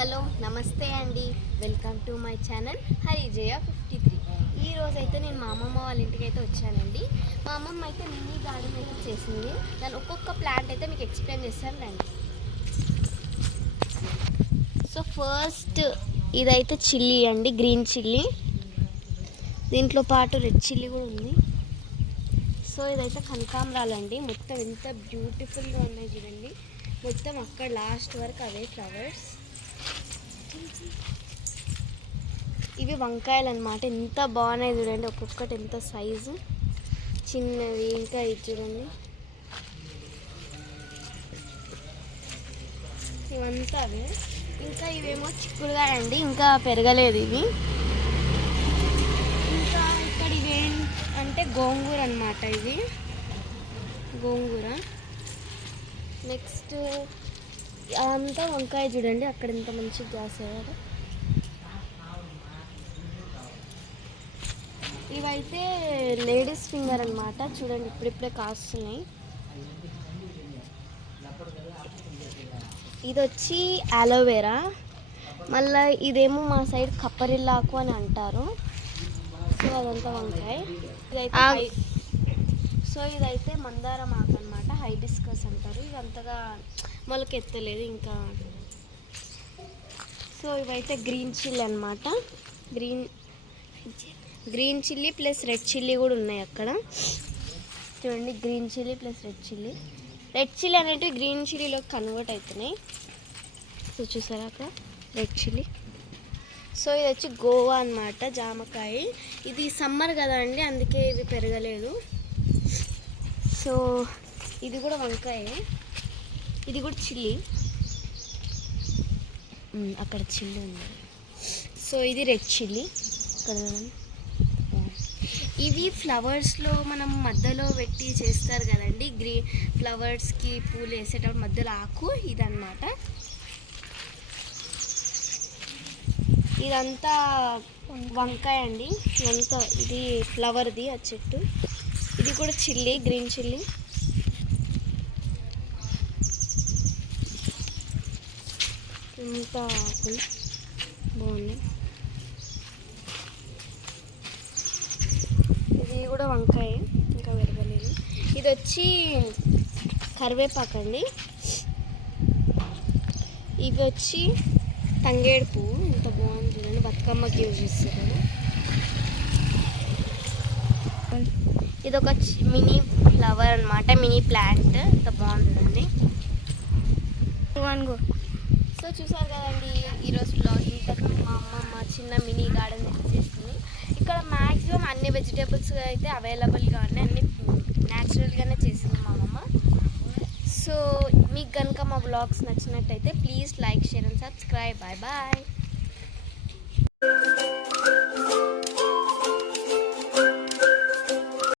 Hello నమస్తే అండి. Welcome to my channel Harijaya fifty three. ఈరోజు అయితే నేను మా అమ్మమ్మ వాళ్ళ ఇంటికి అయితే వచ్చానండి. మా అమ్మమ్మ అయితే మినీ గార్డెన్ అయితే చేసింది. దాని ఒక్కొక్క ప్లాంట్ అయితే మీకు ఎక్స్ప్లెయిన్ చేస్తాను రండి. సో ఫస్ట్ ఇదైతే చిల్లీ అండి గ్రీన్ చిల్లీ. దీంట్లో పాటు రెడ్ చిల్లీ కూడా ఉంది. సో ఇదైతే కనకాంబరాలండి మొత్తం ఎంత బ్యూటిఫుల్గా ఉన్నాయి చూడండి. మొత్తం అక్కడ లాస్ట్ వరకు అవే ఫ్లవర్స్ ఇవి వంకాయలు అనమాట ఎంత బాగున్నాయి చూడండి. ఒక్కొక్కటి ఎంత సైజు. చిన్నవి ఇంకా ఇది చూడండి. ఇవంతా అవి. ఇంకా ఇవేమో చిక్కుడుగా అండి ఇంకా పెరగలేదు ఇవి. ఇంకా ఇక్కడ ఇవేం అంటే గోంగూర అనమాట ఇది గోంగూర. నెక్స్ట్ అదంతా వంకాయ చూడండి అక్కడ ఎంత మంచి గ్యాస్ అయ్యారు ఇవైతే లేడీస్ ఫింగర్ అన్నమాట చూడండి ఇప్పుడిప్పుడే కాస్తున్నాయి. ఇది వచ్చి అలోవెరా మళ్ళీ ఇదేమో మా సైడ్ కప్పరిల్లాకు అని అంటారు. సో అదంతా వంకాయ. ఇదైతే సో ఇదైతే మందారం ఆకు అనమాట హైబిస్కస్ అంటారు. ఇది అంతగా మొలకెత్తలేదు ఇంకా. సో ఇవైతే గ్రీన్ చిల్లీ అనమాట green green chilli plus red chilli కూడా ఉన్నాయి అక్కడ. చూడండి green chilli plus red chilli. Red chilli అనేటివి గ్రీన్ చిల్లీలో కన్వర్ట్ అవుతున్నాయి. సో చూసారా అక్కడ? Red chilli. సో ఇది వచ్చి గోవా అన్నమాట జామకాయ. ఇది సమ్మర్ కదా అండి అందుకే ఇవి పెరగలేదు. సో ఇది కూడా వంకాయ. ఇది కూడా చిల్లీ. అక్కడ చిల్లీ ఉంది. సో ఇది రెడ్ చిల్లీ. ఇక్కడ ఇవి ఫ్లవర్స్లో మనం మధ్యలో పెట్టి చేస్తారు కదండి. గ్రీ ఫ్లవర్స్కి పూలు వేసేటప్పుడు మధ్యలో ఆకు ఇదన్నమాట. ఇదంతా వంకాయ అండి. ఇదంతా ఇది ఫ్లవర్ది ఆ చెట్టు. ఇది కూడా చిల్లీ గ్రీన్ చిల్లీ. ఇంత ఆకులు. బాగున్నాయి. ఇది కూడా వంకాయ ఇంకా విరగలేదు ఇది వచ్చి కరివేపాకు అండి. ఇవి వచ్చి తంగేడు పువ్వు ఇంత బాగుంది చూడండి. బతుకమ్మకి యూజ్ చేస్తారు. ఇది ఒక మినీ ఫ్లవర్ అనమాట మినీ ప్లాంట్. ఇంత బాగుంటుందండి వన్ గో చూసారు కదండి ఈరోజు బ్లాగ్ ఇంతకు మా అమ్మమ్మ చిన్న మినీ గార్డెన్ చేస్తుంది ఇక్కడ మ్యాక్సిమం అన్ని వెజిటేబుల్స్ అయితే అవైలబుల్గా ఉన్నాయి అన్ని న్యాచురల్గానే చేసింది మా అమ్మమ్మ సో మీకు కనుక మా బ్లాగ్స్ నచ్చినట్టయితే please like share and subscribe bye bye